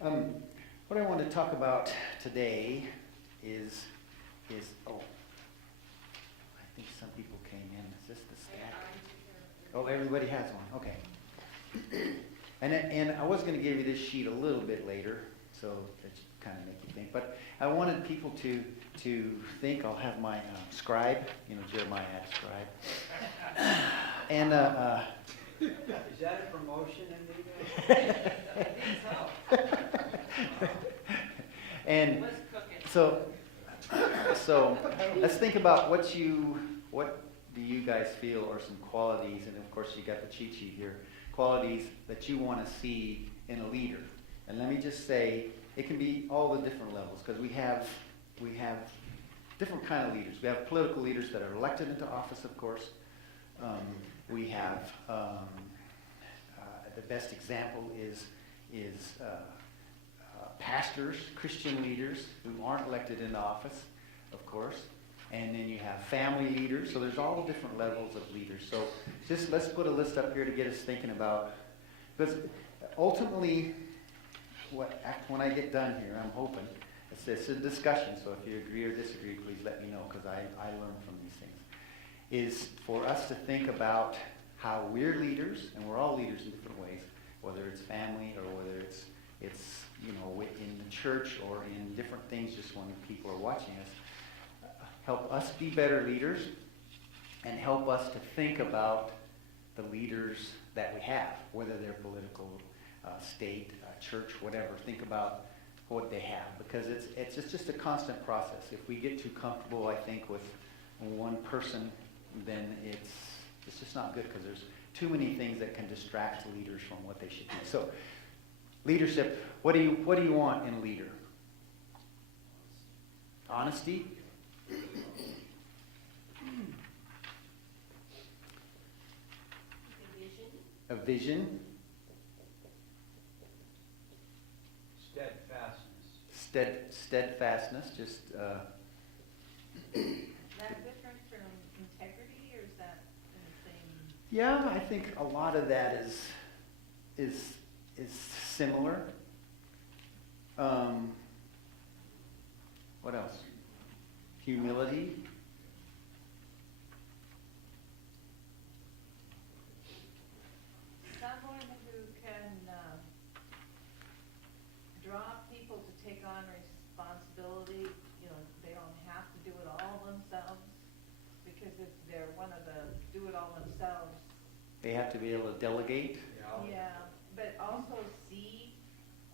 Um, what I want to talk about today is I think some people came in. Is this the stack? Oh, everybody has one. Okay. And I was going to give you this sheet a little bit later, so that kind of make you think. But I wanted people to think. I'll have my scribe, Jeremiah had a scribe. And is that a promotion in the I think so. And so let's think about what do you guys feel are some qualities, and of course you got the cheat sheet here, qualities that you want to see in a leader. And let me just say, it can be all the different levels, because we have different kind of leaders. We have political leaders that are elected into office, of course. We have the best example is pastors, Christian leaders who aren't elected into office, of course. And then you have family leaders. So there's all different levels of leaders. So just let's put a list up here to get us thinking about, because ultimately, when I get done here, I'm hoping, it's a discussion. So if you agree or disagree, please let me know, because I learn from these things. Is for us to think about how we're leaders, and we're all leaders in different ways, whether it's family or whether it's in the church or in different things, just when people are watching us. Help us be better leaders, and help us to think about the leaders that we have, whether they're political, state, church, whatever. Think about what they have, because it's just a constant process. If we get too comfortable, I think, with one person, then it's just not good, because there's too many things that can distract leaders from what they should do. So, leadership. What do you want in a leader? Honesty. A vision. Steadfastness. Just. Is that different from integrity, or is that in the same? Yeah, I think a lot of that is similar. What else? Humility. Someone who can draw people to take on responsibility. They don't have to do it all themselves, because if they're one of the do it all themselves. They have to be able to delegate. Yeah, but also see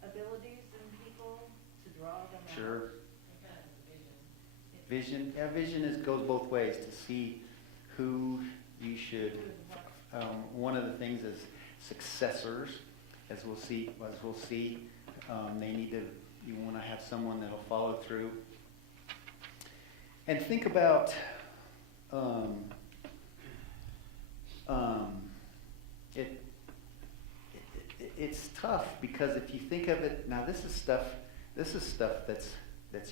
abilities in people to draw them out. Sure. Kind of vision. Vision. Yeah, vision goes both ways, to see who you should. One of the things is successors, as we'll see. They need to. You want to have someone that'll follow through. And think about. It's tough, because if you think of it now, this is stuff that's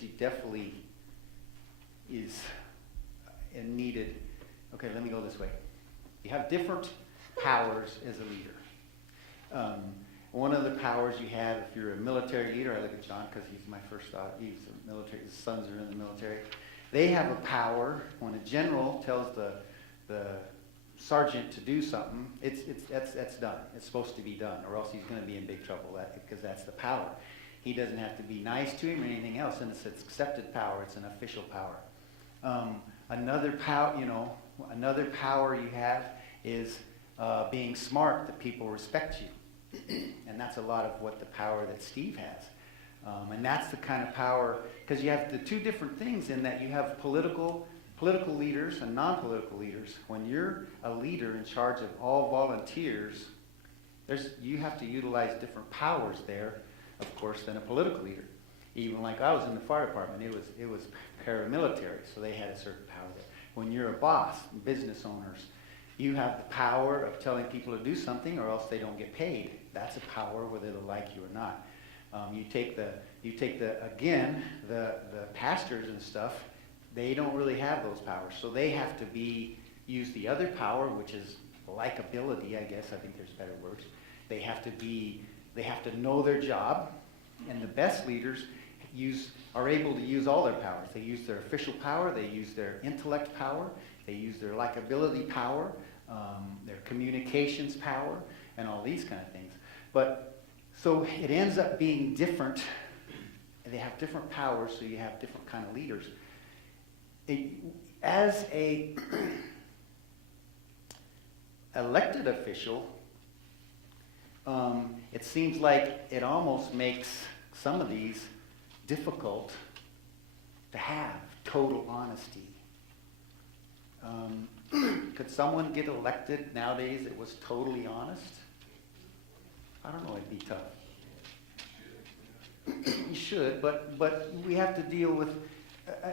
you definitely is needed. Okay, let me go this way. You have different powers as a leader. One of the powers you have, if you're a military leader, I look at John because he's my first thought. He's a military. His sons are in the military. They have a power when a general tells the sergeant to do something. That's done. It's supposed to be done, or else he's going to be in big trouble. Because that's the power. He doesn't have to be nice to him or anything else, and it's accepted power. It's an official power. Another power you have is being smart, that people respect you. And that's a lot of what the power that Steve has. And that's the kind of power, because you have the two different things in that you have political leaders and non-political leaders. When you're a leader in charge of all volunteers, you have to utilize different powers there, of course, than a political leader. Even like I was in the fire department, it was paramilitary, so they had a certain power there. When you're a boss, business owners, you have the power of telling people to do something, or else they don't get paid. That's a power, whether they like you or not. You take the pastors and stuff. They don't really have those powers, so they have to use the other power, which is likability. I guess I think there's better words. They have to know their job, And the best leaders are able to use all their powers. They use their official power, they use their intellect power, they use their likability power, their communications power, and all these kind of things. But so it ends up being different. They have different powers, so you have different kind of leaders. As a elected official, it seems like it almost makes some of these difficult to have total honesty. Could someone get elected nowadays that was totally honest? I don't know, it'd be tough. You should, but we have to deal with,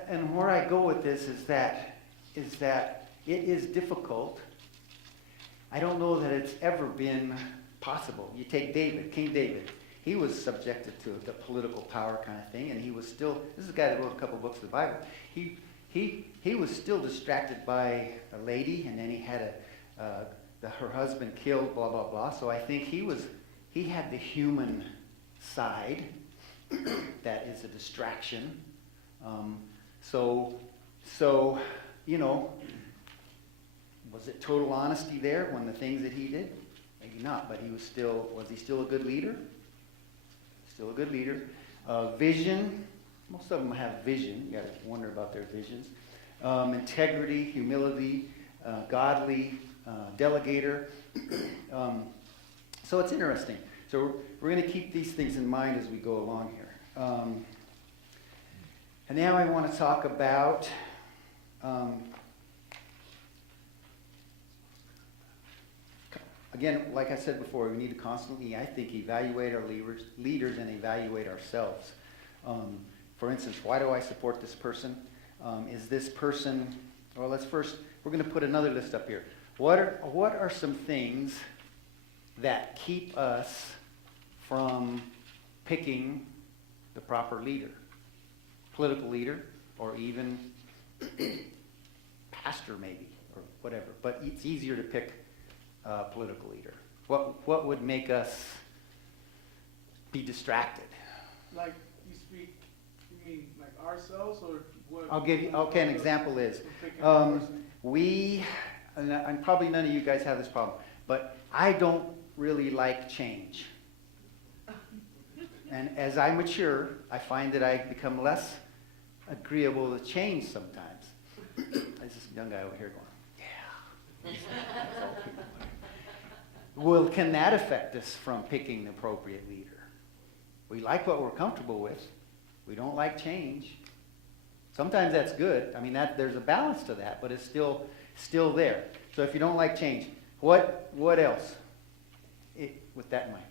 and where I go with this is that it is difficult. I don't know that it's ever been possible. You take David, King David. He was subjected to the political power kind of thing, and he was still, this is a guy that wrote a couple books of the Bible. He was still distracted by a lady, and then he had her husband killed, blah, blah, blah. So I think he had the human side that is a distraction. So, you know, was it total honesty there when the things that he did? Maybe not, but was he still a good leader? Still a good leader. Vision, most of them have vision. You got to wonder about their visions. Integrity, humility, godly, delegator. So it's interesting. So we're going to keep these things in mind as we go along here. And now I want to talk about again, like I said before, we need to constantly, I think, evaluate our leaders and evaluate ourselves. For instance, why do I support this person? Is this person, well, we're going to put another list up here. What are some things that keep us from picking the proper leader? Political leader, or even pastor maybe, or whatever. But it's easier to pick a political leader. What would make us be distracted? Like you mean like ourselves, or what? I'll give you, okay, an example is, Picking a person. and probably none of you guys have this problem, but I don't really like change. And as I mature, I find that I become less agreeable to change sometimes. There's this young guy over here going, yeah. Well, can that affect us from picking the appropriate leader? We like what we're comfortable with. We don't like change. Sometimes that's good. I mean, there's a balance to that, but it's still there. So if you don't like change, what else? With that in mind.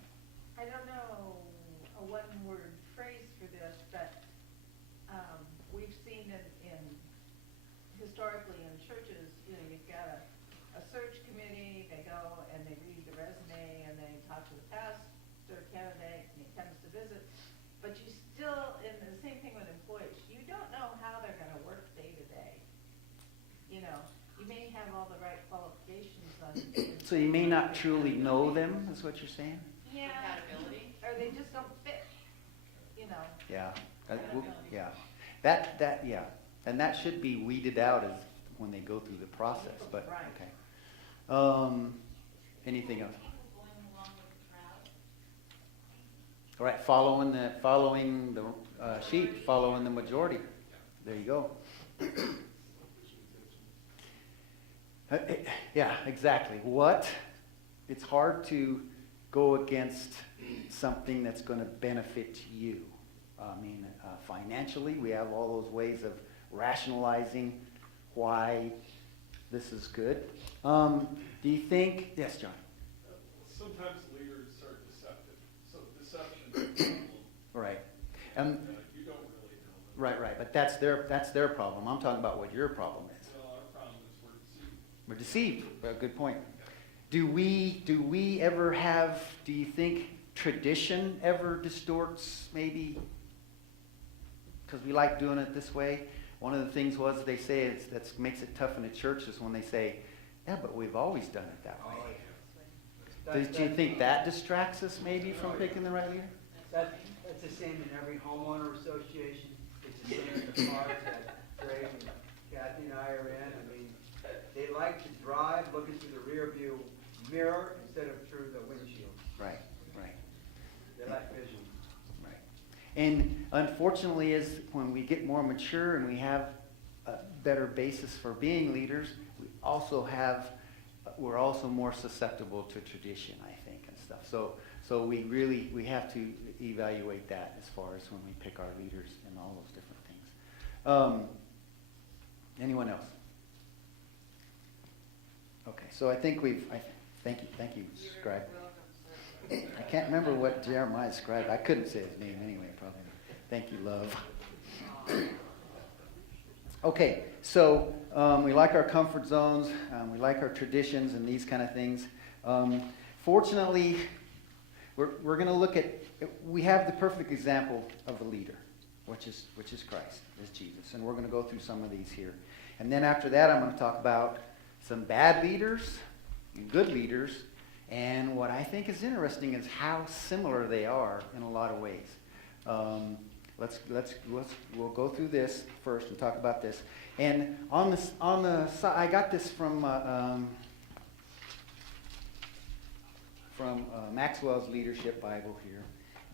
I don't know a one-word phrase for this, but we've seen in historically in churches, you know, you've got a search committee, they go and they read the resume and they talk to the pastor candidate and he comes to visit, but you still, and the same thing with employees, you don't know how they're going to work day to day. You know, you may have all the right qualifications on. So you may not truly know them, is what you're saying? Yeah. Compatibility. Or they just don't fit, you know. Yeah. Yeah. Yeah. And that should be weeded out as when they go through the process. But Right. okay. Anything else? People going along with the crowd. All right. Following the sheep, following the majority. There you go. Yeah, exactly. It's hard to go against something that's going to benefit you. I mean, financially, we have all those ways of rationalizing why this is good. Do you think, yes, John? Sometimes leaders are deceptive. So deception is a problem. Right. You don't really know them. Right. But that's their problem. I'm talking about what your problem is. Well, our problem is we're deceived. We're deceived. Well, good point. Do we ever have, do you think tradition ever distorts maybe? Because we like doing it this way. One of the things was they say that makes it tough in the church is when they say, yeah, but we've always done it that way. Do you think that distracts us maybe from picking the right leader? That's That's the same in every homeowner association. It's the same in the parks that Greg and Kathy and I are in. I mean, they like to drive looking through the rear view mirror instead of through the windshield. Right, right. They like vision. Right. And unfortunately, is when we get more mature and we have a better basis for being leaders, we're also more susceptible to tradition, I think, and stuff. So we have to evaluate that as far as when we pick our leaders and all those different things. Anyone else? Okay, so I think thank you, Scribe. I can't remember what Jeremiah scribed. I couldn't say his name anyway, probably. Thank you, love. Okay, so we like our comfort zones. We like our traditions and these kind of things. Fortunately, we're going to look at, we have the perfect example of a leader, which is Christ, is Jesus. And we're going to go through some of these here. And then after that, I'm going to talk about some bad leaders and good leaders. And what I think is interesting is how similar they are in a lot of ways. We'll go through this first and talk about this. And on the side, I got this from Maxwell's Leadership Bible here.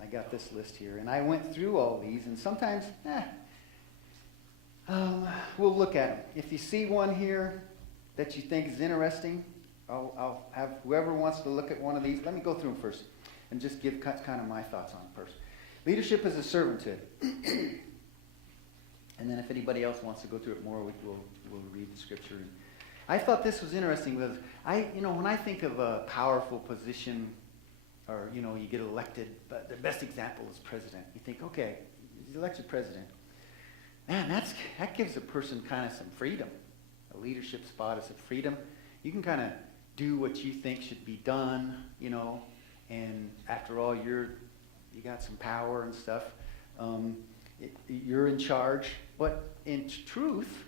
I got this list here, and I went through all these. And sometimes, we'll look at them. If you see one here that you think is interesting, I'll have whoever wants to look at one of these. Let me go through them first and just give kind of my thoughts on it first. Leadership is a servanthood. And then if anybody else wants to go through it more, we'll read the scripture. I thought this was interesting because when I think of a powerful position, or you get elected, but the best example is president. You think, okay, he's elected president. Man, that gives a person kind of some freedom. A leadership spot is a freedom. You can kind of do what you think should be done, and after all, you got some power and stuff. You're in charge, but in truth,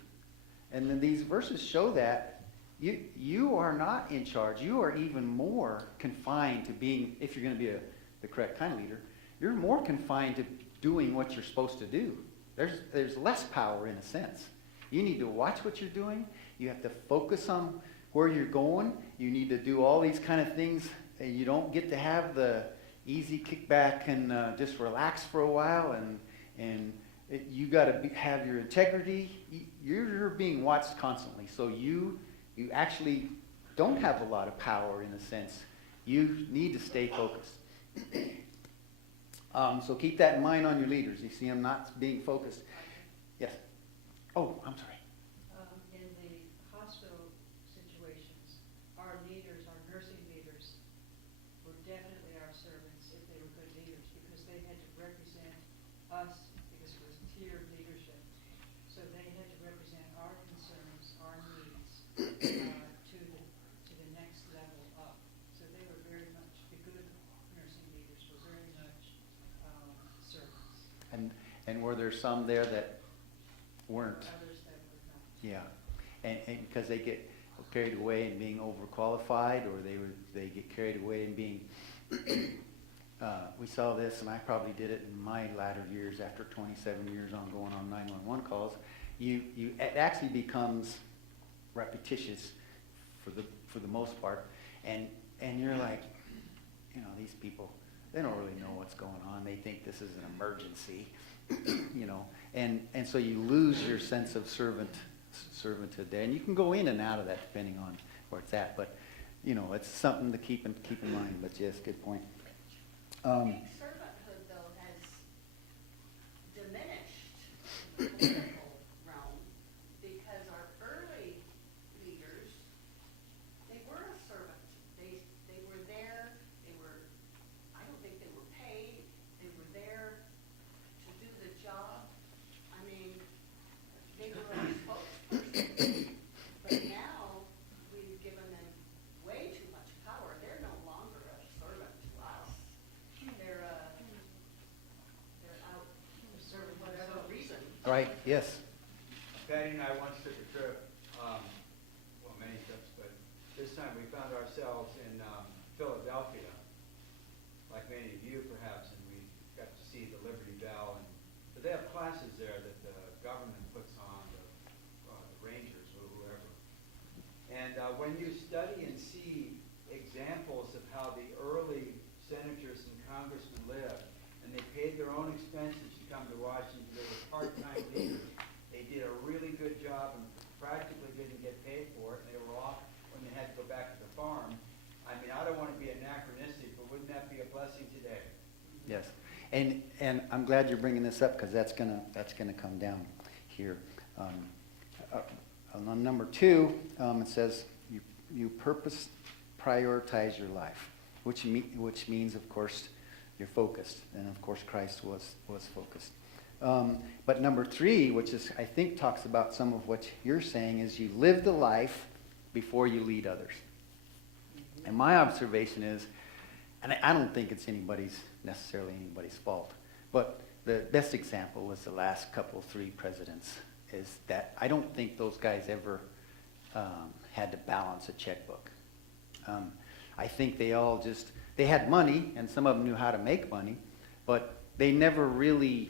and then these verses show that you are not in charge. You are even more confined to being, if you're going to be the correct kind of leader, you're more confined to doing what you're supposed to do. There's less power in a sense. You need to watch what you're doing. You have to focus on where you're going. You need to do all these kind of things. And you don't get to have the easy kickback and just relax for a while. You got to have your integrity. You're being watched constantly. So you actually don't have a lot of power in a sense. You need to stay focused. So keep that in mind on your leaders. You see them not being focused. Yes. Oh, I'm sorry. In the hospital situations, our leaders, our nursing leaders, were definitely our servants if they were good leaders, because they had to represent us, because it was tiered leadership. So they had to represent our concerns, our needs, to the next level up. So they were very much, the good nursing leaders were very much servants. And were there some there that weren't? Others that were not. Yeah, and because they get carried away in being overqualified, or they get carried away in being. We saw this, and I probably did it in my latter years after 27 years on going on 911 calls. It actually becomes repetitious for the most part, and you're like, these people, they don't really know what's going on. They think this is an emergency, and so you lose your sense of servanthood there. And you can go in and out of that depending on where it's at, but it's something to keep in mind. But yes, good point. I think servanthood, though, has diminished in the political realm, because our early leaders, they were a servant. They were there. I don't think they were paid. They were there to do the job. I mean, they were a spokesperson. But now we've given them way too much power. They're no longer a servant to us. They're out to serve whatever reason. Right. Yes. Patty and I once took a trip, many trips, but this time we found ourselves in Philadelphia, like many of you perhaps, and we got when you study and see examples of how the early senators and congressmen lived, and they paid their own expenses to come to Washington, they were part-time leaders. They did a really good job and practically didn't get paid for it. They were off when they had to go back to the farm. I mean, I don't want to be anachronistic, but wouldn't that be a blessing today? Yes, and I'm glad you're bringing this up because that's gonna come down here. On number 2, it says you purpose prioritize your life, which means, of course, you're focused, and of course Christ was focused. But number 3, which is I think talks about some of what you're saying, is you live the life before you lead others. And my observation is, and I don't think it's necessarily anybody's fault, but the best example was the last 3 presidents, is that I don't think those guys ever had to balance a checkbook. I think they all they had money, and some of them knew how to make money, but they never really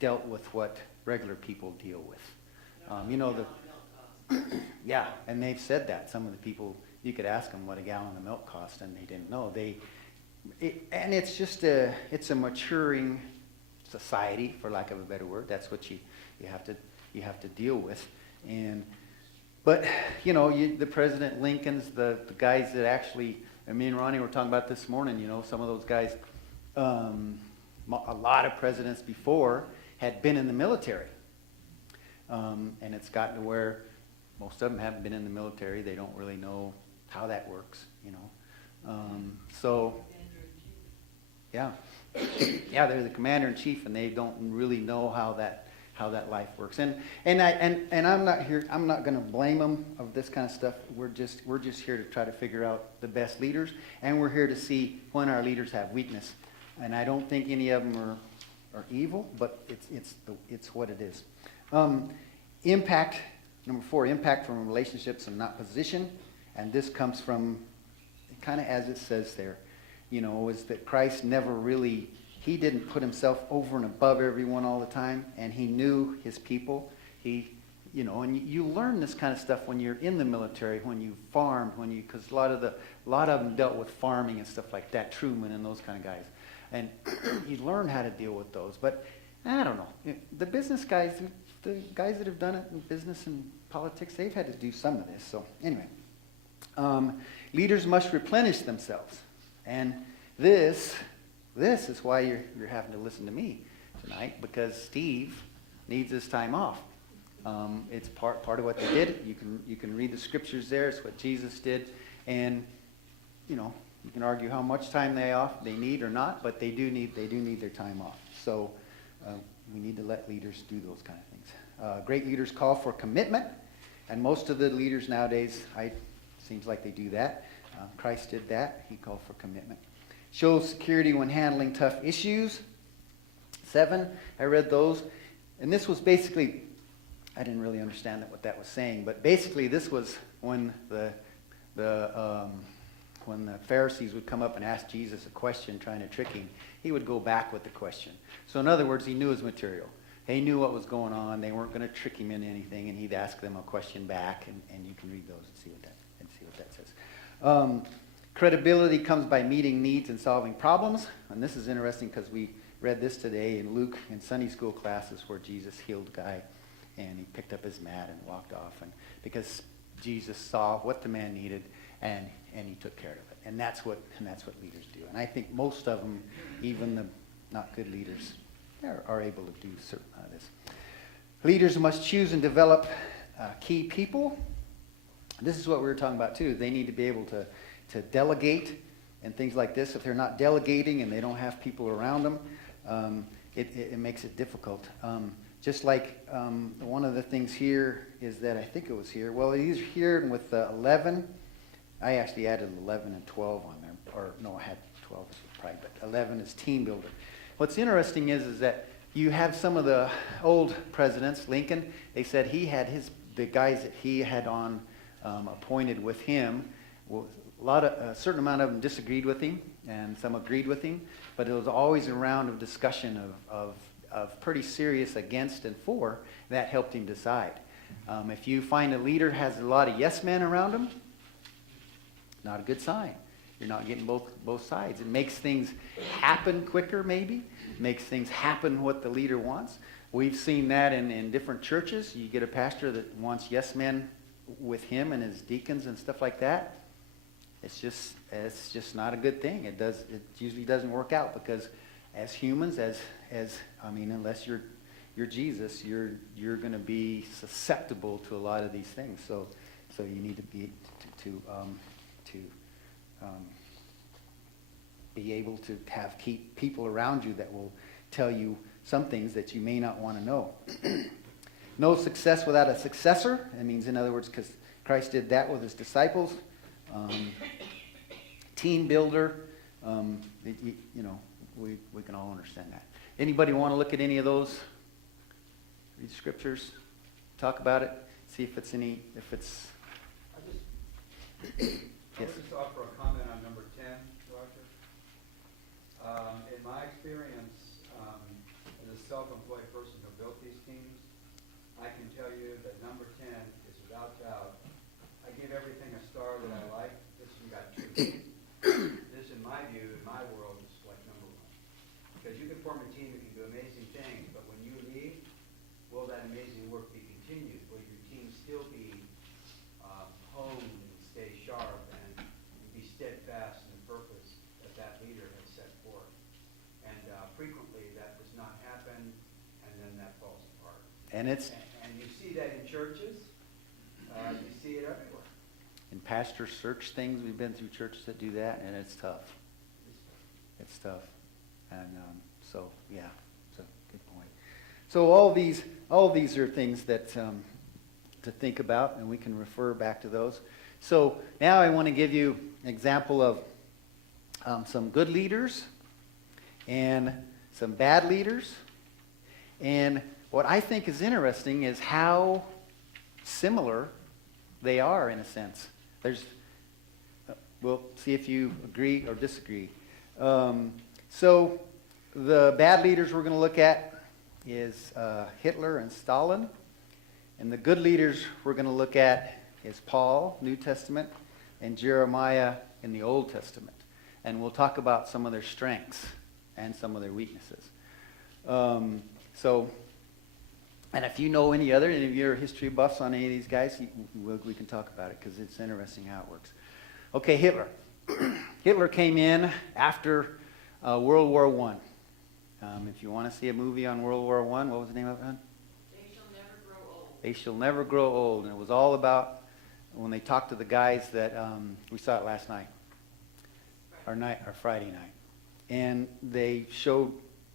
dealt with what regular people deal with. Yeah, and they've said that. Some of the people, you could ask them what a gallon of milk cost, and they didn't know. And it's just it's a maturing society, for lack of a better word. That's what you have to deal with. But the President Lincoln's, the guys that actually, me and Ronnie were talking about this morning. Some of those guys, a lot of presidents before had been in the military, and it's gotten to where most of them haven't been in the military. They don't really know how that works. So. Yeah, they're the commander-in-chief, and they don't really know how that life works. And I'm not going to blame them of this kind of stuff. We're just here to try to figure out the best leaders, and we're here to see when our leaders have weakness. And I don't think any of them are evil, but it's what it is. Impact, number 4, impact from relationships and not position, and this comes from kind of as it says there. Is that Christ never really, he didn't put himself over and above everyone all the time, and he knew his people. And you learn this kind of stuff when you're in the military, when you farmed, because a lot of them dealt with farming and stuff like that, Truman and those kind of guys, and you learn how to deal with those. But I don't know, the business guys, the guys that have done it in business and politics, they've had to do some of this. So anyway, leaders must replenish themselves. And this is why you're having to listen to me tonight, because Steve needs his time off. It's part of what they did. You can read the scriptures there. It's what Jesus did, and you can argue how much time they need or not, but they do need their time off. So we need to let leaders do those kind of things. Great leaders call for commitment, and most of the leaders nowadays, seems like they do that. Christ did that. He called for commitment. Shows security when handling tough issues. 7, I read those. And this was basically, I didn't really understand what that was saying, but basically this was when the Pharisees would come up and ask Jesus a question trying to trick him, he would go back with the question. So in other words, he knew his material. He knew what was going on. They weren't going to trick him into anything, and he'd ask them a question back, and you can read those and see what that says. Credibility comes by meeting needs and solving problems. And this is interesting because we read this today in Luke in Sunday school classes where Jesus healed a guy and he picked up his mat and walked off. And because Jesus saw what the man needed and he took care of it. And that's what leaders do. And I think most of them, even the not good leaders, are able to do certain of this. Leaders must choose and develop key people. This is what we were talking about too. They need to be able to delegate and things like this. If they're not delegating and they don't have people around them, it makes it difficult. Just like one of the things here is that I think it was here. Well, he's here with 11. I actually added 11 and 12 on there. Or no, I had 12 probably, but 11 is team builder. What's interesting is that you have some of the old presidents, Lincoln, they said he had the guys that he had on appointed with him. Well, a certain amount of them disagreed with him, and some agreed with him, but it was always a round of discussion of pretty serious against and for that helped him decide. If you find a leader has a lot of yes men around him, not a good sign. You're not getting both sides. It makes things happen quicker, maybe. Makes things happen what the leader wants. We've seen that in different churches. You get a pastor that wants yes men with him and his deacons and stuff like that. It's just not a good thing. It usually doesn't work out, because as humans, unless you're Jesus, you're going to be susceptible to a lot of these things. So you need to be be able to keep people around you that will tell you some things that you may not want to know. No success without a successor. That means, in other words, because Christ did that with his disciples. Team builder. We can all understand that. Anybody want to look at any of those? Read scriptures, talk about it, see if it's. I Yes. would just offer a comment on number 10, Roger. In my experience, as a self-employed person who built these teams, I can tell you that number 10 is without doubt. I give everything a star that I like. This one got 2. This, in my view, in my world, is like number 1. Because you can form a team that can do amazing things, but when you leave, will that amazing work be continued? Will your team still be honed and stay sharp and be steadfast in the purpose that leader has set forth? And frequently that does not happen, and then that falls apart. And you see that in churches. You see it everywhere. in pastor search things, we've been through churches that do that, and it's tough. It's tough. And so, yeah, it's a good point. So all these are things that to think about, and we can refer back to those. So now I want to give you an example of some good leaders and some bad leaders. And what I think is interesting is how similar they are, in a sense. We'll see if you agree or disagree. So the bad leaders we're going to look at is Hitler and Stalin. And the good leaders we're going to look at is Paul, New Testament, and Jeremiah in the Old Testament. And we'll talk about some of their strengths and some of their weaknesses. And if you know any of your history buffs on any of these guys, we can talk about it, because it's interesting how it works. Okay, Hitler. Hitler came in after World War I. If you want to see a movie on World War I, what was the name of it? They shall never grow old. They Shall Never Grow Old. And it was all about when they talked to the guys that we saw it last night, or Friday night. And they showed,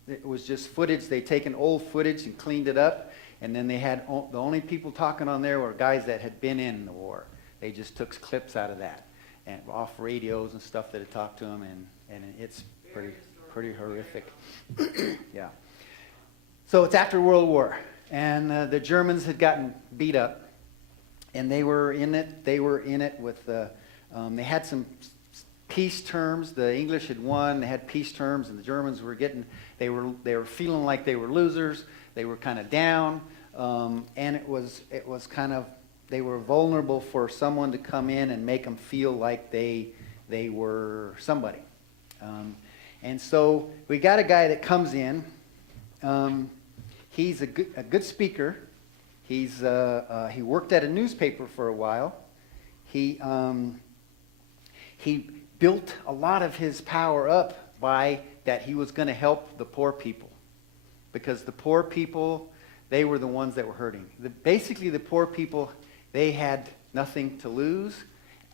it was just footage. They'd taken old footage and cleaned it up. And then they had, the only people talking on there were guys that had been in the war. They just took clips out of that, and off radios and stuff that had talked to them, and it's pretty horrific. Yeah. So it's after World War, and the Germans had gotten beat up, and they were in it. They were in it with they had some peace terms. The English had won. They had peace terms, and the Germans were they were feeling like they were losers. They were kind of down, and it was kind of, they were vulnerable for someone to come in and make them feel like they were somebody. And so we got a guy that comes in. He's a good speaker. He worked at a newspaper for a while. He built a lot of his power up by that he was going to help the poor people, because the poor people, they were the ones that were hurting. Basically, the poor people, they had nothing to lose,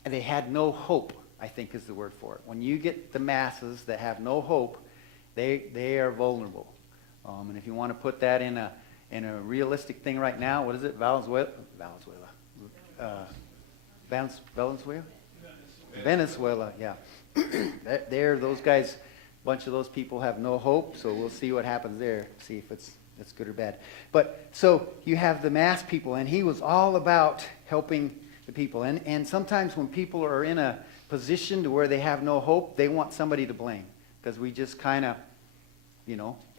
and they had no hope, I think is the word for it. When you get the masses that have no hope, they are vulnerable. And if you want to put that in a realistic thing right now, what is it? Venezuela? Venezuela, yeah. Those guys, a bunch of those people have no hope, so we'll see what happens there, see if it's good or bad. But so you have the mass people, and he was all about helping the people. And sometimes when people are in a position to where they have no hope, they want somebody to blame, because we just kind of,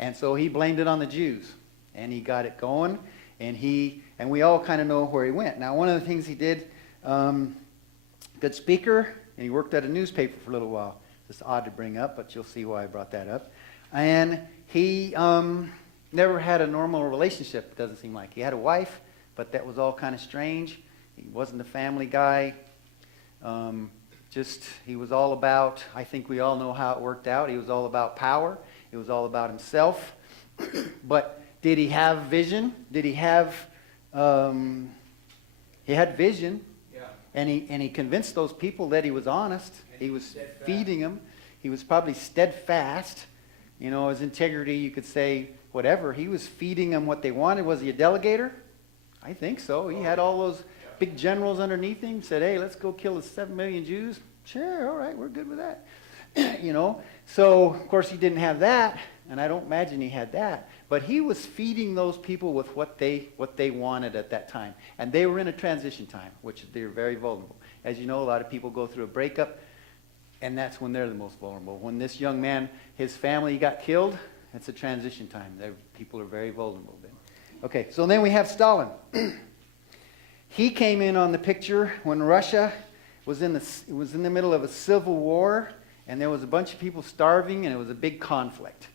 and so he blamed it on the Jews, and he got it going, and we all kind of know where he went. Now, one of the things he did, good speaker, and he worked at a newspaper for a little while. It's odd to bring up, but you'll see why I brought that up. And he never had a normal relationship, it doesn't seem like. He had a wife, but that was all kind of strange. He wasn't a family guy. He was all about, I think we all know how it worked out. He was all about power. It was all about himself. But did he have vision? Did he have, he had vision. Yeah. And he convinced those people that he was honest. And He he was was steadfast. feeding them. He was probably steadfast. You know, his integrity, you could say, whatever. He was feeding them what they wanted. Was he a delegator? I think so. He had all those big generals underneath him. Said, hey, let's go kill the 7 million Jews. Sure, all right, we're good with that. You know, so of course he didn't have that, and I don't imagine he had that. But he was feeding those people with what they wanted at that time. And they were in a transition time, which they were very vulnerable. As you know, a lot of people go through a breakup, and that's when they're the most vulnerable. When this young man, his family got killed, it's a transition time. People are very vulnerable then. Okay, so then we have Stalin. He came in on the picture when Russia was in the middle of a civil war, and there was a bunch of people starving, and it was a big conflict.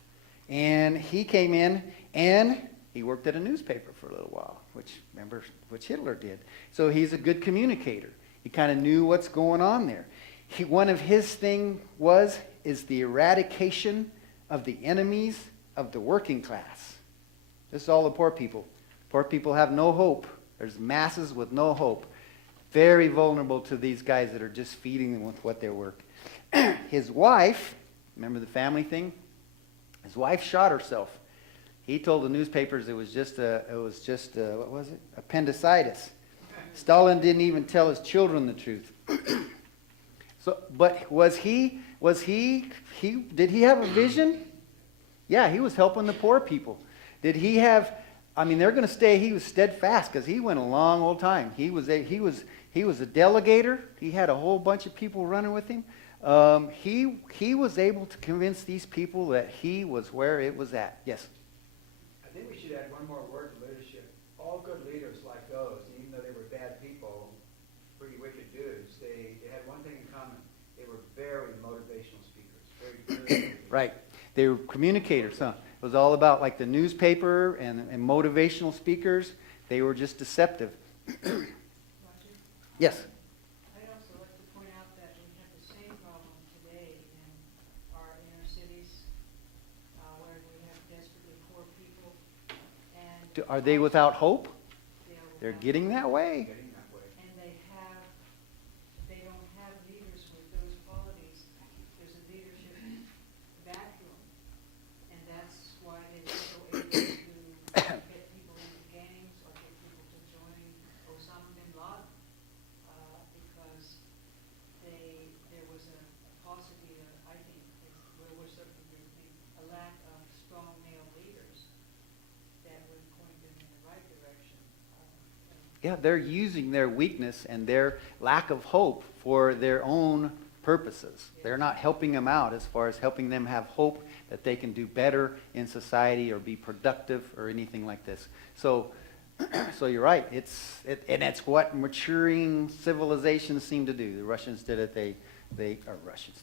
And he came in, and he worked at a newspaper for a little while, which Hitler did. So he's a good communicator. He kind of knew what's going on there. One of his thing is the eradication of the enemies of the working class. This is all the poor people. Poor people have no hope. There's masses with no hope. Very vulnerable to these guys that are just feeding them with what they work. His wife, remember the family thing? His wife shot herself. He told the newspapers it was just what was it? Appendicitis. Stalin didn't even tell his children the truth. So, but did he have a vision? Yeah, he was helping the poor people. Did he have, I mean, they're going to stay, he was steadfast because he went a long old time. He was a delegator. He had a whole bunch of people running with him. He was able to convince these people that he was where it was at. Yes? I think we should add one more word to leadership. All good leaders like those, even though they were bad people, pretty wicked dudes, they had one thing in common. They were very motivational speakers. Very good. Right. They were communicators, huh? It was all about like the newspaper and motivational speakers. They were just deceptive. Roger, Yes? I'd also like to point out that we have the same problem today in our inner cities, where we have desperately poor people, and. Are they without hope? They are They're without- getting that way. Getting that way. And they don't have leaders with those qualities. There's a leadership vacuum, and that's why they were so able to get people into gangs or get people to join Osama bin Laden, because there was a paucity, I think, where we're certainly a lack of strong male leaders that would point them in the right direction. Yeah, they're using their weakness and their lack of hope for their own purposes. They're not helping them out as far as helping them have hope that they can do better in society or be productive or anything like this. So, so you're right. And it's what maturing civilizations seem to do. The Russians did it. The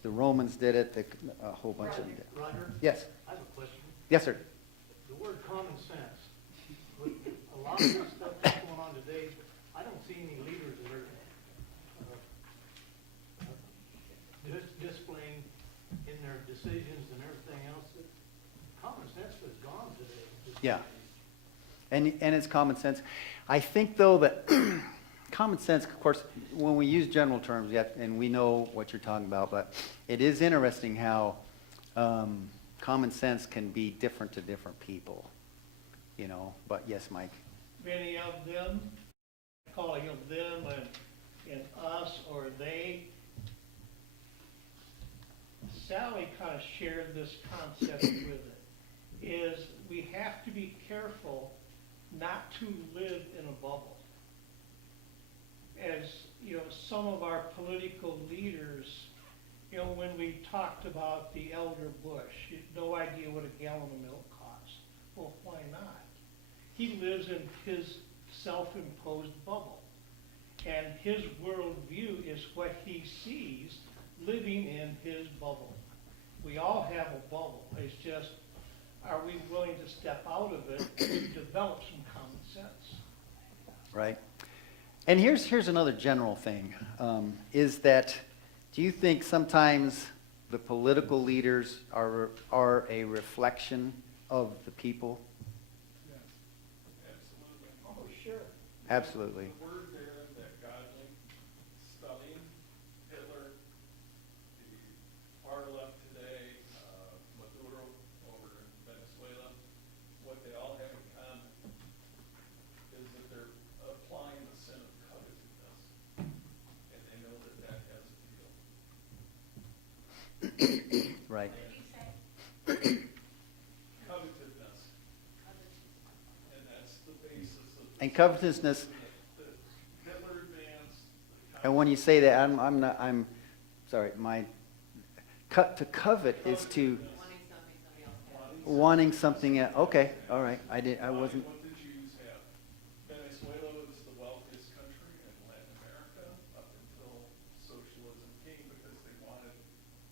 Romans did it. A whole bunch of them did. Roger, Yes. I have a question. Yes, sir. The word common sense, with a lot of this stuff that's going on today, I don't see any leaders that are displaying in their decisions and everything else. Common sense is gone today. Yeah. And it's common sense. I think, though, that common sense, of course, when we use general terms, and we know what you're talking about, but it is interesting how common sense can be different to different people, you know. But yes, Mike. Many of them, calling of them and us or they, Sally kind of shared this concept with it, is we have to be careful not to live in a bubble. As, you know, some of our political leaders, you know, when we talked about the elder Bush, you had no idea what a gallon of milk cost. Well, why not? He lives in his self-imposed bubble. And his worldview is what he sees living in his bubble. We all have a bubble. It's just, are we willing to step out of it to develop some common sense? Right. And here's another general thing, is that, do you think sometimes the political leaders are a reflection of the people? Absolutely. Oh, sure. Absolutely. The word there, that godly, Stalin, Hitler, the far left today, Maduro over in Venezuela, what they all have in common is that they're applying the sin of covetousness, and they know that that has appeal. Right. What did you say? Covetousness, and that's the basis of. And covetousness, The Hitler advanced. and when you say that, I'm sorry, to covet is to wanting something else. Okay, all right, I wasn't, What the Jews have. Venezuela was the wealthiest country in Latin America up until socialism came because they wanted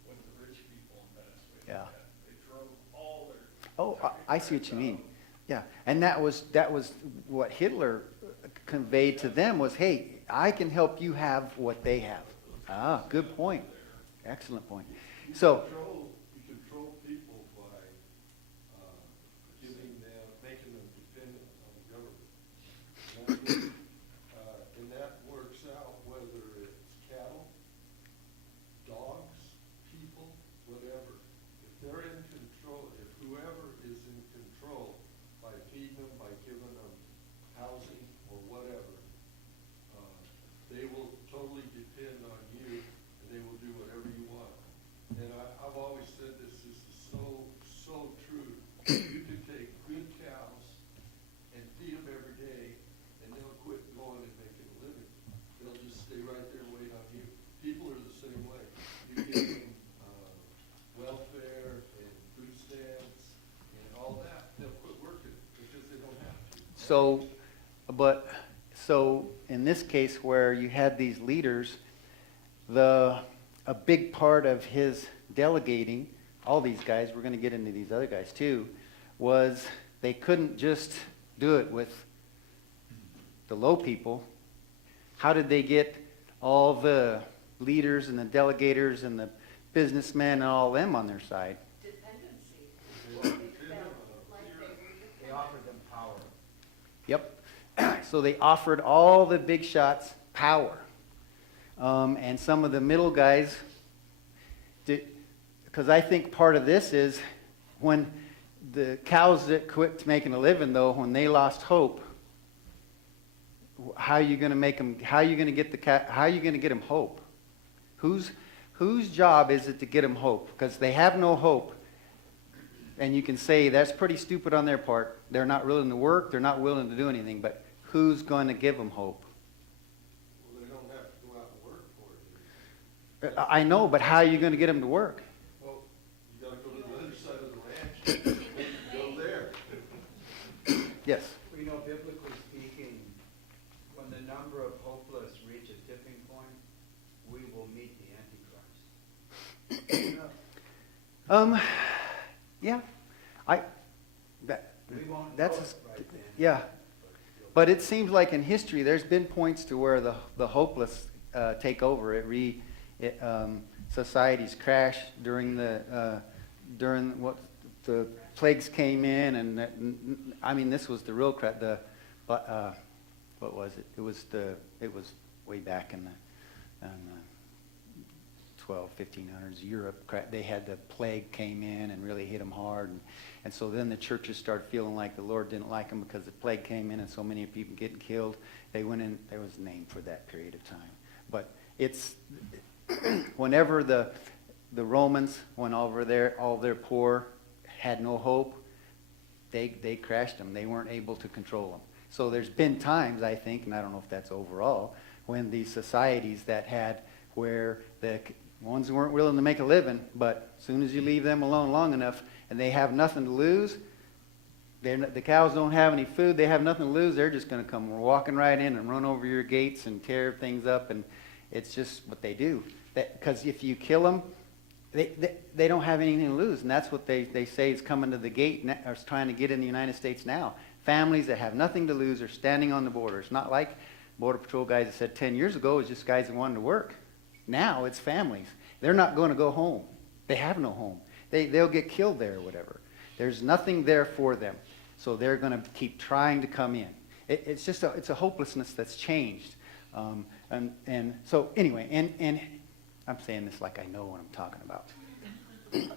what the rich people in Venezuela Yeah. had. They drove all their. oh, I see what you mean. Yeah, and that was what Hitler conveyed to them was, hey, I can help you have what they have. Ah, good point. Excellent point. So, You control people by making them dependent on the government. And that works out whether it's cattle, dogs, people, whatever. If they're in control, if whoever is in control by feeding them, by giving them housing or whatever, they will totally depend on you and they will do whatever you want. And I've always said this is so true. You can take good cows and feed them every day, and they'll quit going and making a living. They'll just stay right there and wait on you. People are the same way. You give them welfare and food stamps and all that, they'll quit working because they don't have to. so in this case where you had these leaders, a big part of his delegating, all these guys, we're going to get into these other guys too, was they couldn't just do it with the low people. How did they get all the leaders and the delegators and the businessmen and all them on their side? Dependency. They They depend felt on like they were They offered them power. Yep. So they offered all the big shots power. And some of the middle guys, because I think part of this is when the cows that quit making a living, though, when they lost hope, how are you going to make them? How are you going to get how are you going to get them hope? Whose job is it to get them hope? Because they have no hope. And you can say that's pretty stupid on their part. They're not willing to work. They're not willing to do anything. But who's going to give them hope? Well, they don't have to go out and work for it. I know, but how are you going to get them to work? Well, you gotta go to the other side of the ranch, go there. Yes. We know biblically speaking, when the number of hopeless reach a tipping point, we will meet the Antichrist. Yeah. We won't know That's it right then. yeah. But it seems like in history, there's been points to where the hopeless take over. Societies crash during what the plagues came in, and I mean this was the real crash. What was it? It was way back in the 1500s. Europe, they had the plague came in and really hit them hard, and so then the churches started feeling like the Lord didn't like them because the plague came in and so many people getting killed. They went in. There was a name for that period of time, but it's whenever the Romans went over there, all their poor had no hope. They crashed them. They weren't able to control them. So there's been times, I think, and I don't know if that's overall, when these societies that had where the ones who weren't willing to make a living, but as soon as you leave them alone long enough and they have nothing to lose, the cows don't have any food, they have nothing to lose, they're just going to come walking right in and run over your gates and tear things up, and it's just what they do. Because if you kill them, they don't have anything to lose. And that's what they say is coming to the gate, or is trying to get in the United States now. Families that have nothing to lose are standing on the border. It's not like Border Patrol guys that said 10 years ago it was just guys that wanted to work. Now it's families. They're not going to go home. They have no home. They'll get killed there or whatever. There's nothing there for them. So they're going to keep trying to come in. It's just a hopelessness that's changed. And so anyway, and I'm saying this like I know what I'm talking about.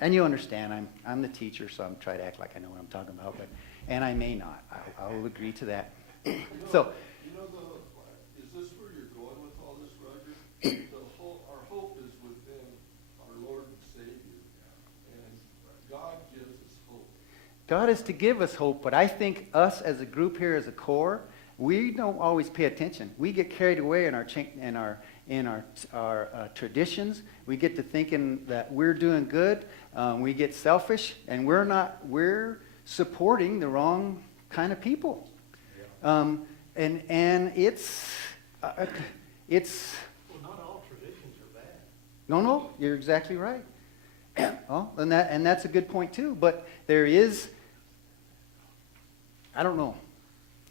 And you understand, I'm the teacher, so I'm trying to act like I know what I'm talking about, and I may not. I will agree to that. So, is this where you're going with all this, Roger? Our hope is within our Lord and Savior, and God gives us hope. God is to give us hope, but I think us as a group here, as a core, we don't always pay attention. We get carried away in our traditions. We get to thinking that we're doing good. We get selfish, and we're supporting the wrong kind of people. And it's Well, not all traditions are bad. no, you're exactly right. Oh, and that's a good point too. But there is, I don't know.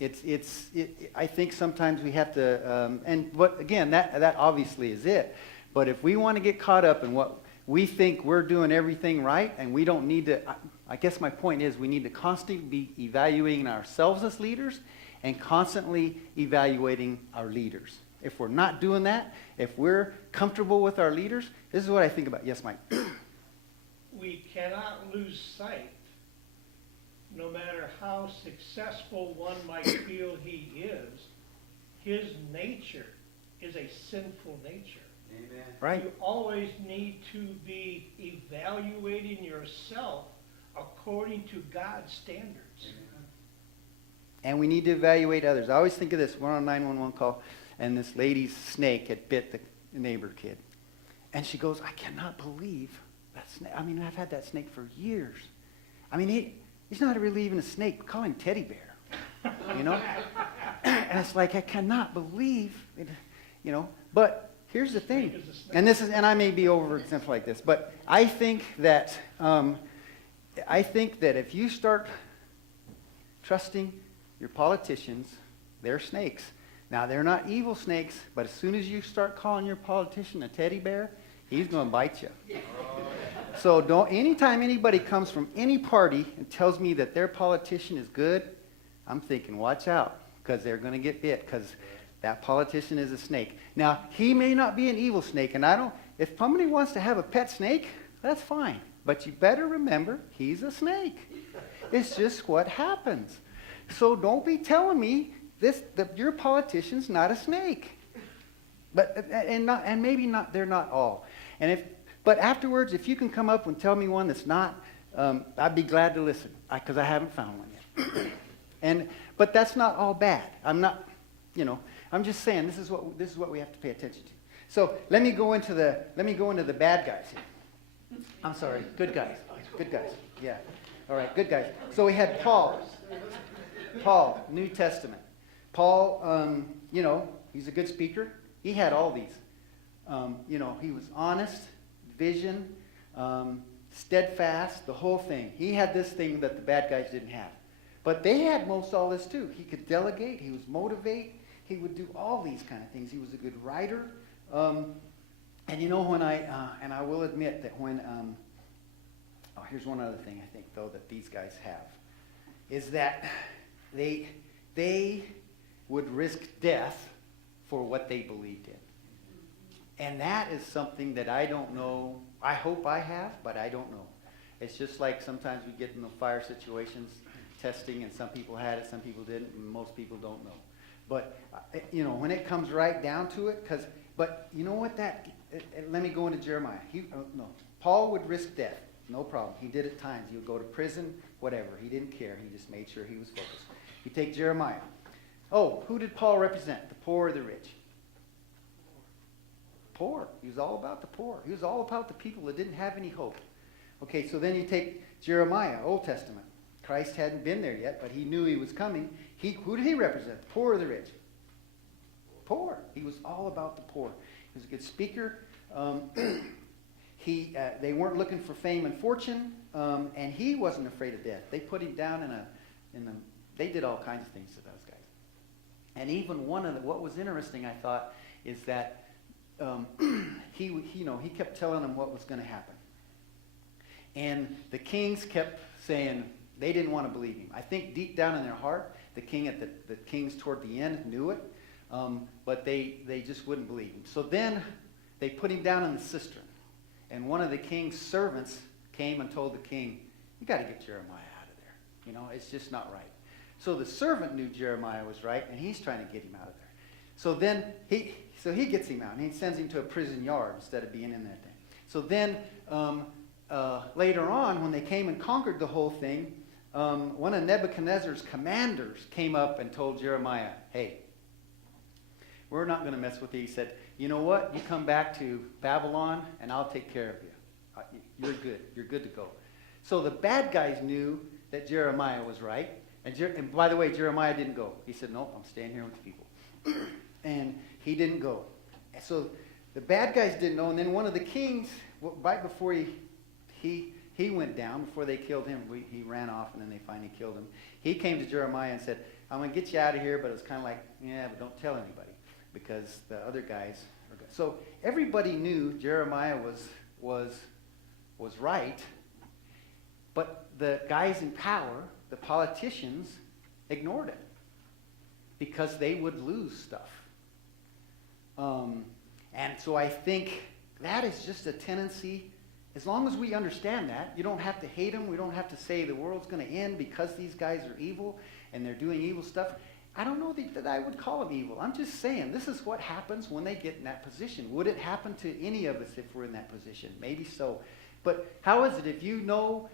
I think sometimes we have to, but again, that obviously is it. But if we want to get caught up in what we think we're doing everything right, and we don't need to, I guess my point is we need to constantly be evaluating ourselves as leaders and constantly evaluating our leaders. If we're not doing that, if we're comfortable with our leaders, this is what I think about. Yes, Mike? We cannot lose sight, no matter how successful one might feel he is, his nature is a sinful nature. Amen. Right? You always need to be evaluating yourself according to God's standards. And we need to evaluate others. I always think of this. We're on a 911 call, and this lady's snake had bit the neighbor kid. And she goes, I cannot believe that snake. I mean, I've had that snake for years. I mean, he's not really even a snake. We call him teddy bear, you know? And it's like, I cannot believe it, you know? But here's the thing, and I may be overexemplifying like this, but I think that if you start trusting your politicians, they're snakes. Now, they're not evil snakes, but as soon as you start calling your politician a teddy bear, he's going to bite you. So anytime anybody comes from any party and tells me that their politician is good, I'm thinking, watch out, because they're going to get bit, because that politician is a snake. Now, he may not be an evil snake, and if somebody wants to have a pet snake, that's fine. But you better remember, he's a snake. It's just what happens. So don't be telling me that your politician's not a snake. And maybe not. They're not all. But afterwards, if you can come up and tell me one that's not, I'd be glad to listen, because I haven't found one yet. But that's not all bad. I'm not, I'm just saying this is what we have to pay attention to. So let me go into the bad guys here. I'm sorry, good guys. Good guys. Yeah. All right, good guys. So we had Paul, New Testament. Paul, he's a good speaker. He had all these. He was honest, vision, steadfast, the whole thing. He had this thing that the bad guys didn't have. But they had most all this too. He could delegate. He was motivate. He would do all these kind of things. He was a good writer. When I will admit that here's one other thing I think though that these guys have, is that they would risk death for what they believed in. And that is something that I don't know. I hope I have, but I don't know. It's just like sometimes we get in the fire situations, testing, and some people had it, some people didn't, and most people don't know. But, when it comes right down to it, but you know what let me go into Jeremiah. Paul would risk death, no problem. He did it times. He would go to prison, whatever. He didn't care. He just made sure he was focused. You take Jeremiah. Oh, who did Paul represent? The poor or the rich? Poor. He was all about the poor. He was all about the people that didn't have any hope. Okay, so then you take Jeremiah, Old Testament. Christ hadn't been there yet, but he knew he was coming. Who did he represent? The poor or the rich? Poor. He was all about the poor. He was a good speaker. Um, they weren't looking for fame and fortune, and he wasn't afraid of death. They put him down they did all kinds of things to those guys. And even what was interesting, I thought, is that he kept telling them what was going to happen. And the kings kept saying they didn't want to believe him. I think deep down in their heart, the kings toward the end knew it, but they just wouldn't believe him. So then they put him down in the cistern. And one of the king's servants came and told the king, you got to get Jeremiah out of there. You know, it's just not right. So the servant knew Jeremiah was right, and he's trying to get him out of there. So then he gets him out, and he sends him to a prison yard instead of being in that thing. So then later on, when they came and conquered the whole thing, one of Nebuchadnezzar's commanders came up and told Jeremiah, hey, we're not going to mess with you. He said, you know what? You come back to Babylon, and I'll take care of you. You're good. You're good to go. So the bad guys knew that Jeremiah was right. And by the way, Jeremiah didn't go. He said, nope, I'm staying here with the people. And he didn't go. So the bad guys didn't know. And then one of the kings, right before he went down, before they killed him, he ran off, and then they finally killed him. He came to Jeremiah and said, I'm going to get you out of here, but it's kind of like, yeah, but don't tell anybody, because the other guys are good. So everybody knew Jeremiah was right, but the guys in power, the politicians, ignored it because they would lose stuff. And so I think that is just a tendency. As long as we understand that, you don't have to hate them. We don't have to say the world's going to end because these guys are evil and they're doing evil stuff. I don't know that I would call them evil. I'm just saying this is what happens when they get in that position. Would it happen to any of us if we're in that position? Maybe so. But how is it if you know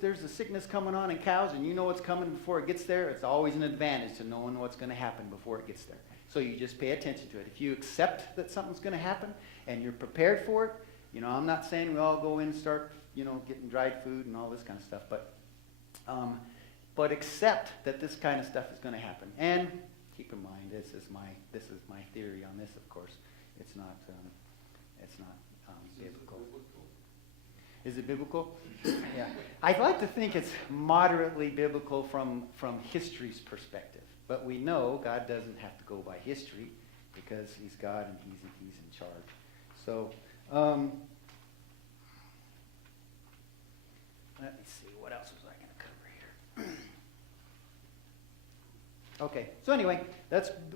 there's a sickness coming on in cows and you know it's coming before it gets there? It's always an advantage to knowing what's going to happen before it gets there. So you just pay attention to it. If you accept that something's going to happen and you're prepared for it, I'm not saying we all go in and start, getting dried food and all this kind of stuff, but accept that this kind of stuff is going to happen. And keep in mind, this is my theory on this. Of course, it's not biblical. Is it biblical? Yeah. I'd like to think it's moderately biblical from history's perspective. But we know God doesn't have to go by history because he's God and he's in charge. So, let me see. What else was I going to cover here? Okay. So anyway,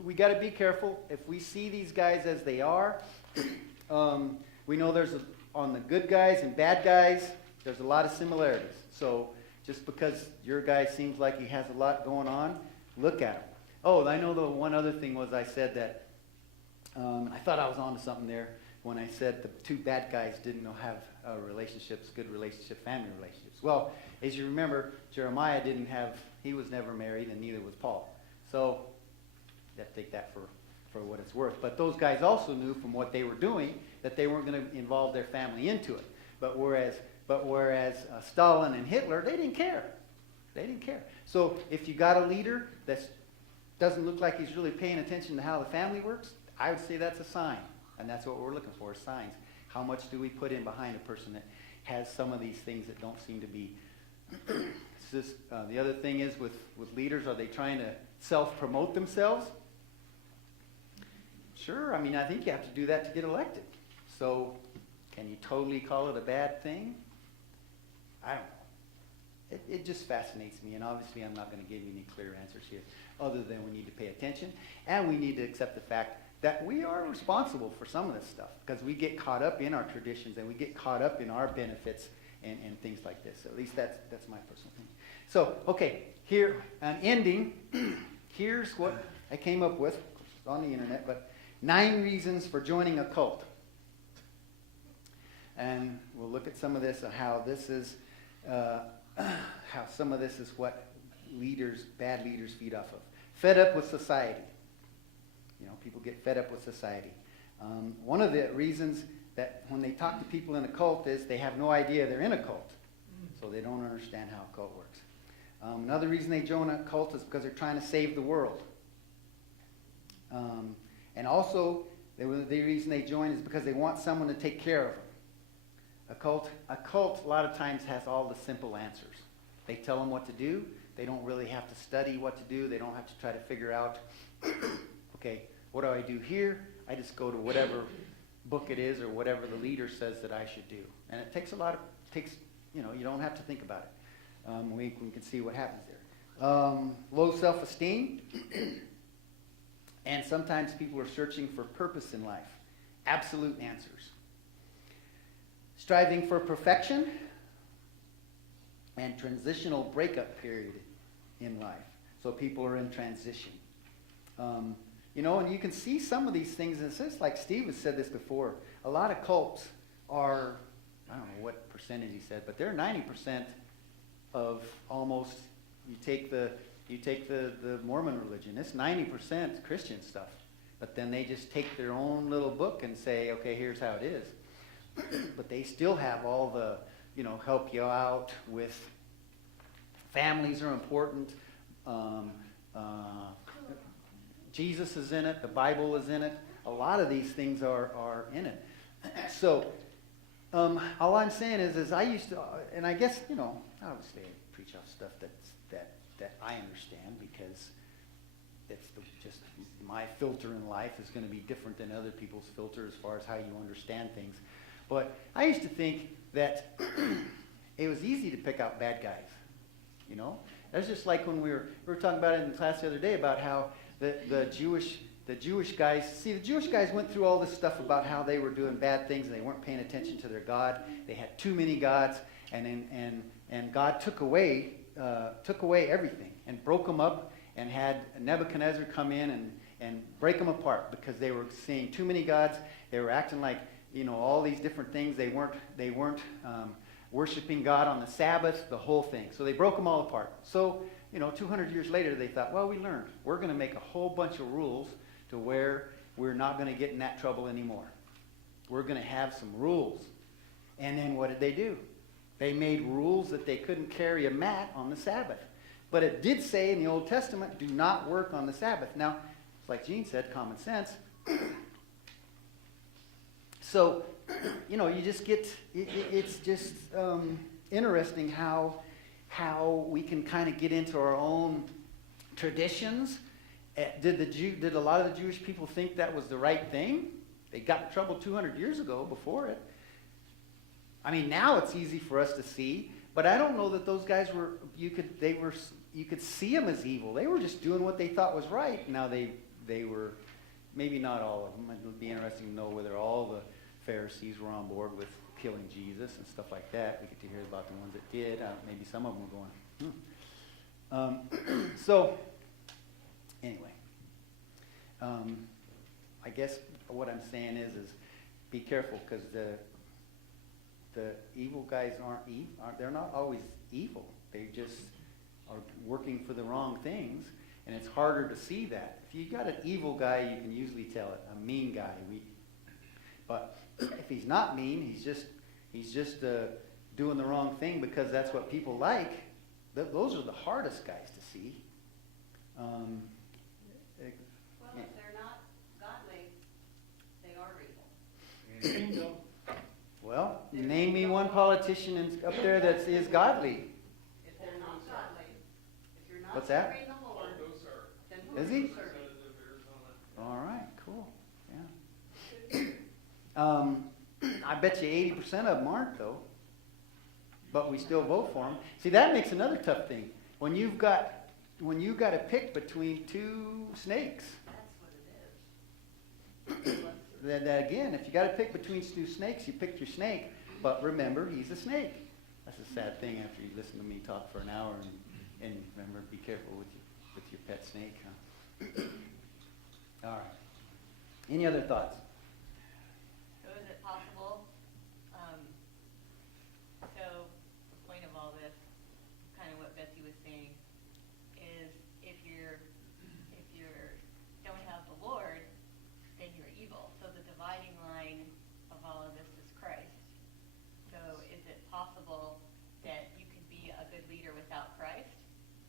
we got to be careful. If we see these guys as they are, we know on the good guys and bad guys, there's a lot of similarities. So just because your guy seems like he has a lot going on, look at him. Oh, I know the one other thing was I said that, I thought I was onto something there when I said the two bad guys didn't have good relationship, family relationships. Well, as you remember, Jeremiah he was never married, and neither was Paul. So you have to take that for what it's worth. But those guys also knew from what they were doing that they weren't going to involve their family into it. But whereas Stalin and Hitler, they didn't care. They didn't care. So if you got a leader that doesn't look like he's really paying attention to how the family works, I would say that's a sign. And that's what we're looking for, signs. How much do we put in behind a person that has some of these things that don't seem to be... the other thing is with leaders, are they trying to self-promote themselves? Sure, I think you have to do that to get elected. So, can you totally call it a bad thing? I don't know. It just fascinates me, and obviously I'm not going to give you any clear answers here, other than we need to pay attention, and we need to accept the fact that we are responsible for some of this stuff, because we get caught up in our traditions, and we get caught up in our benefits and things like this. At least that's my personal opinion. So, okay, here, an ending. Here's what I came up with. It's on the internet, but 9 reasons for joining a cult. And we'll look at some of this, how some of this is what bad leaders feed off of. Fed up with society. People get fed up with society. One of the reasons that when they talk to people in a cult is they have no idea they're in a cult. So they don't understand how a cult works. Another reason they join a cult is because they're trying to save the world. And also, The reason they join is because they want someone to take care of them. A cult a lot of times has all the simple answers. They tell them what to do. They don't really have to study what to do. They don't have to try to figure out, okay, what do I do here? I just go to whatever book it is or whatever the leader says that I should do. And it takes you don't have to think about it. We can see what happens there. Low self-esteem. And sometimes people are searching for purpose in life. Absolute answers. Striving for perfection. And transitional breakup period in life. So people are in transition. And you can see some of these things. And it's just like Steve has said this before. A lot of cults are, I don't know what percentage he said, but they're 90% of almost, you take the Mormon religion, it's 90% Christian stuff. But then they just take their own little book and say, okay, here's how it is. But they still have all the, help you out with families are important. Jesus is in it. The Bible is in it. A lot of these things are in it. So all I'm saying is I used to, and I guess, obviously I preach off stuff that I understand because it's just my filter in life is going to be different than other people's filter as far as how you understand things. But I used to think that it was easy to pick out bad guys. That's just like when we were talking about it in class the other day about how the Jewish guys, see, the Jewish guys went through all this stuff about how they were doing bad things and they weren't paying attention to their God. They had too many gods, and God took away everything and broke them up and had Nebuchadnezzar come in and break them apart because they were seeing too many gods. They were acting like all these different things. They weren't worshiping God on the Sabbath, the whole thing. So they broke them all apart. So 200 years later, they thought, well, we learned. We're going to make a whole bunch of rules to where we're not going to get in that trouble anymore. We're going to have some rules. And then what did they do? They made rules that they couldn't carry a mat on the Sabbath. But it did say in the Old Testament, do not work on the Sabbath. Now, it's like Gene said, common sense. So, you just get, it's just interesting how we can kind of get into our own traditions. Did a lot of the Jewish people think that was the right thing? They got in trouble 200 years ago before it. I mean, now it's easy for us to see, but I don't know that those guys you could see them as evil. They were just doing what they thought was right. Now they were, maybe not all of them. It would be interesting to know whether all the Pharisees were on board with killing Jesus and stuff like that. We get to hear about the ones that did. Maybe some of them were going, So, anyway, I guess what I'm saying is be careful because the evil guys they're not always evil. They just are working for the wrong things, and it's harder to see that. If you got an evil guy, you can usually tell it. A mean guy, but if he's not mean, he's just doing the wrong thing because that's what people like. Those are the hardest guys to see. Well, if they're not godly, they are evil. Bingo. Well, name me one politician up there that is godly. If they're not godly, if you're not What's that? serving the Lord, Those are then who Is are he? you serving? Representative Arizona. All right, cool. Yeah. I bet you 80% of them aren't, though. But we still vote for them. See, that makes another tough thing. When you've got to pick between two snakes. That's what it is. Then again, if you got to pick between two snakes, you pick your snake. But remember, he's a snake. That's a sad thing after you listen to me talk for an hour. And remember, be careful with your pet snake. Huh? All right. Any other thoughts? So is it possible, so the point of all this, kind of what Betsy was saying, is if you don't have the Lord, then you're evil. So the dividing line of all of this is Christ. So is it possible that you could be a good leader without Christ?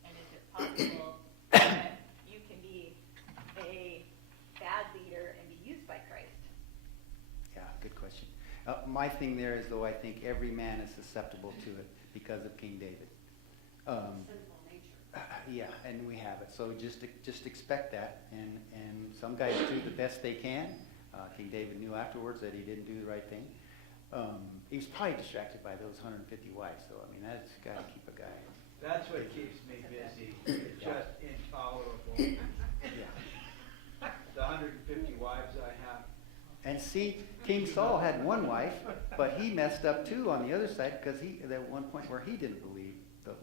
And is it possible that you can be a bad leader and be used by Christ? my thing there is, though, I think every man is susceptible to it because of King David. Sinful nature. Yeah, and we have it. So just expect that. And some guys do the best they can. King David knew afterwards that he didn't do the right thing. He was probably distracted by those 150 wives, so I mean, that's got to keep a guy. That's what keeps me busy. It's Yeah. just intolerable. Yeah. The 150 wives I have. And see, King Saul had one wife, but he messed up too on the other side because there was one point where he didn't believe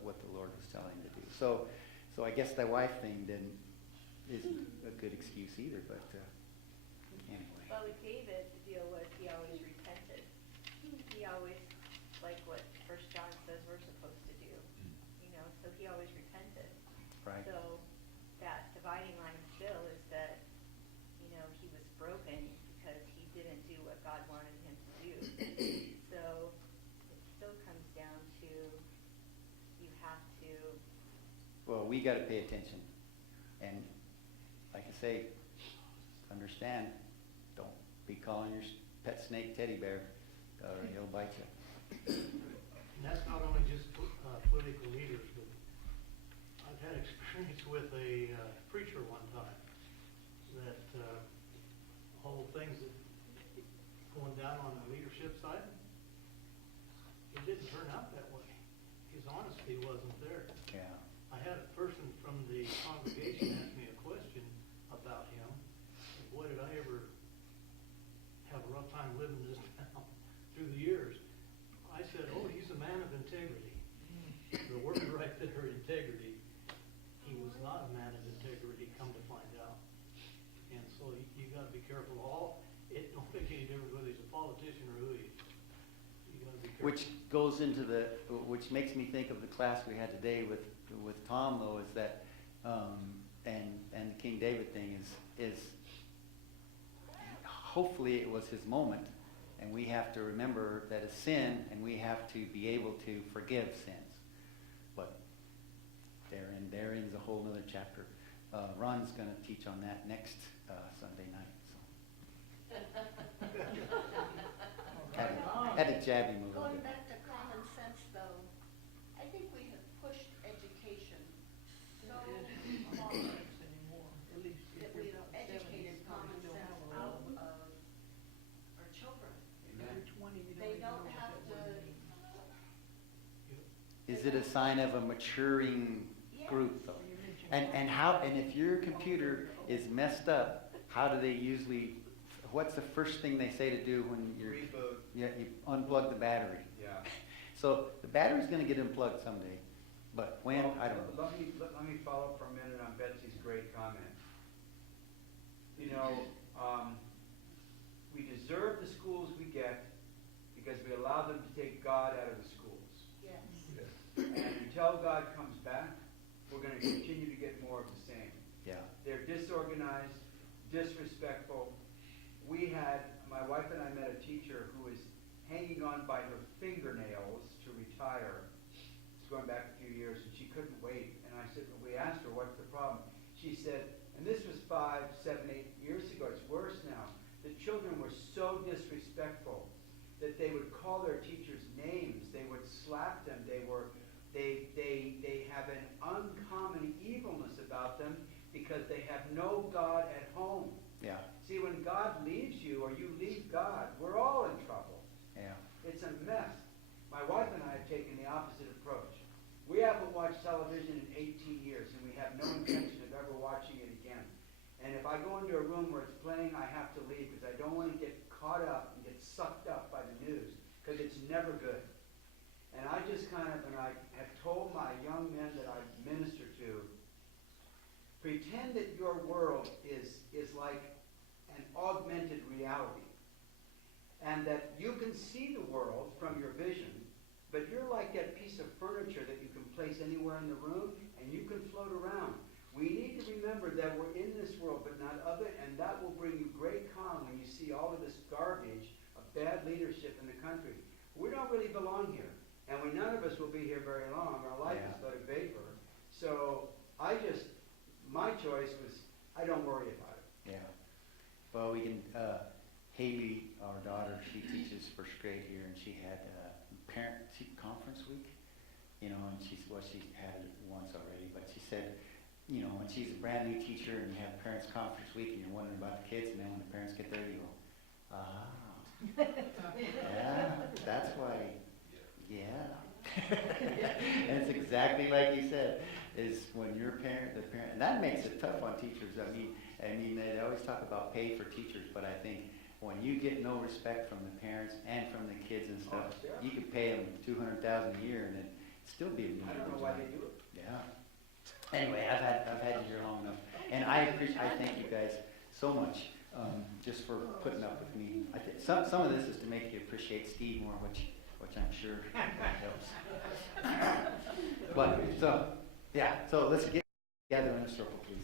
what the Lord was telling him to do. So I guess that wife thing isn't a good excuse either. But anyway, Well, with David, the deal was he always repented. He always, like what First John says we're supposed to do, so he always repented. right? So that dividing line still is that, he was broken because he didn't do what God wanted him to do. So it still comes down to you have to, Well, we got to pay attention, and like I say, understand. Don't be calling your pet snake teddy bear, or he'll bite you. And that's not only just political leaders, but I've had experience with a preacher one time that whole things that going down on the leadership side, it didn't turn out that way. His honesty wasn't there. Yeah. I had a person from the congregation ask me a question about him. And boy, did I ever have a rough time living this town through the years. I said, oh, he's a man of integrity. The word right there, integrity. He was not a man of integrity, come to find out. And so you got to be careful. It don't make any difference whether he's a politician or who he is. You got to be careful. Which goes into which makes me think of the class we had today with Tom, though, is that and the King David thing is hopefully it was his moment, and we have to remember that it's sin, and we have to be able to forgive sins. But therein is a whole other chapter. Ron's going to teach on that next Sunday night. So. Had to jab him a little Going bit. back to common sense, though, I think we have pushed education so far that we have educated common sense out of our children. They don't have to. Is it a sign of a maturing group, though? And if your computer is messed up, how do they usually? What's the first thing they say to do when you're Reboot. you unplug the battery? Yeah. So the battery's going to get unplugged someday, but when Well, I don't know. Let me follow up for a minute on Betsy's great comment. We deserve the schools we get because we allow them to take God out of the schools. Yes. And until God comes back, we're going to continue to get more of the same. Yeah. They're disorganized, disrespectful. My wife and I met a teacher who was hanging on by her fingernails to retire. It's going back a few years, and she couldn't wait. And I said, we asked her, what's the problem? She said, and this was 5, 7, 8 years ago, it's worse now. The children were so disrespectful that they would call their teachers names. They would slap them. They have an uncommon evilness about them because they have no God at home. Yeah. See, when God leaves you or you leave God, we're all in trouble. Yeah. It's a mess. My wife and I have taken the opposite approach. We haven't watched television in 18 years, and we have no intention of ever watching it again. And if I go into a room where it's playing, I have to leave because I don't want to get caught up and get sucked up by the news because it's never good. And I just and I have told my young men that I minister to, pretend that your world is like an augmented reality. And that you can see the world from your vision, but you're like that piece of furniture that you can place anywhere in the room and you can float around. We need to remember that we're in this world, but not of it, and that will bring you great calm when you see all of this garbage of bad leadership in the country. We don't really belong here, and none of us will be here very long. Our life is but a vapor. So my choice was, I don't worry about it. Yeah. Well, we can Haley, our daughter, she teaches first grade here, and she had parent conference week, you know, and she's had it once already, but she said, you know, when she's a brand new teacher and you have parents conference week and you're wondering about the kids, and then when the parents get there, you go, yeah, that's why, yeah. And it's exactly like you said, is when your parent, and that makes it tough on teachers. I mean, they always talk about pay for teachers, but I think when you get no respect from the parents and from the kids and stuff, Oh, sure. you could pay them $200,000 a year and it'd still be a I don't know why they do it. Yeah. Anyway, I've had you here long enough, and I thank you guys so much, just for putting up with me. I think some of this is to make you appreciate Steve more, which I'm sure helps. But so, yeah. So let's get together in a circle, please.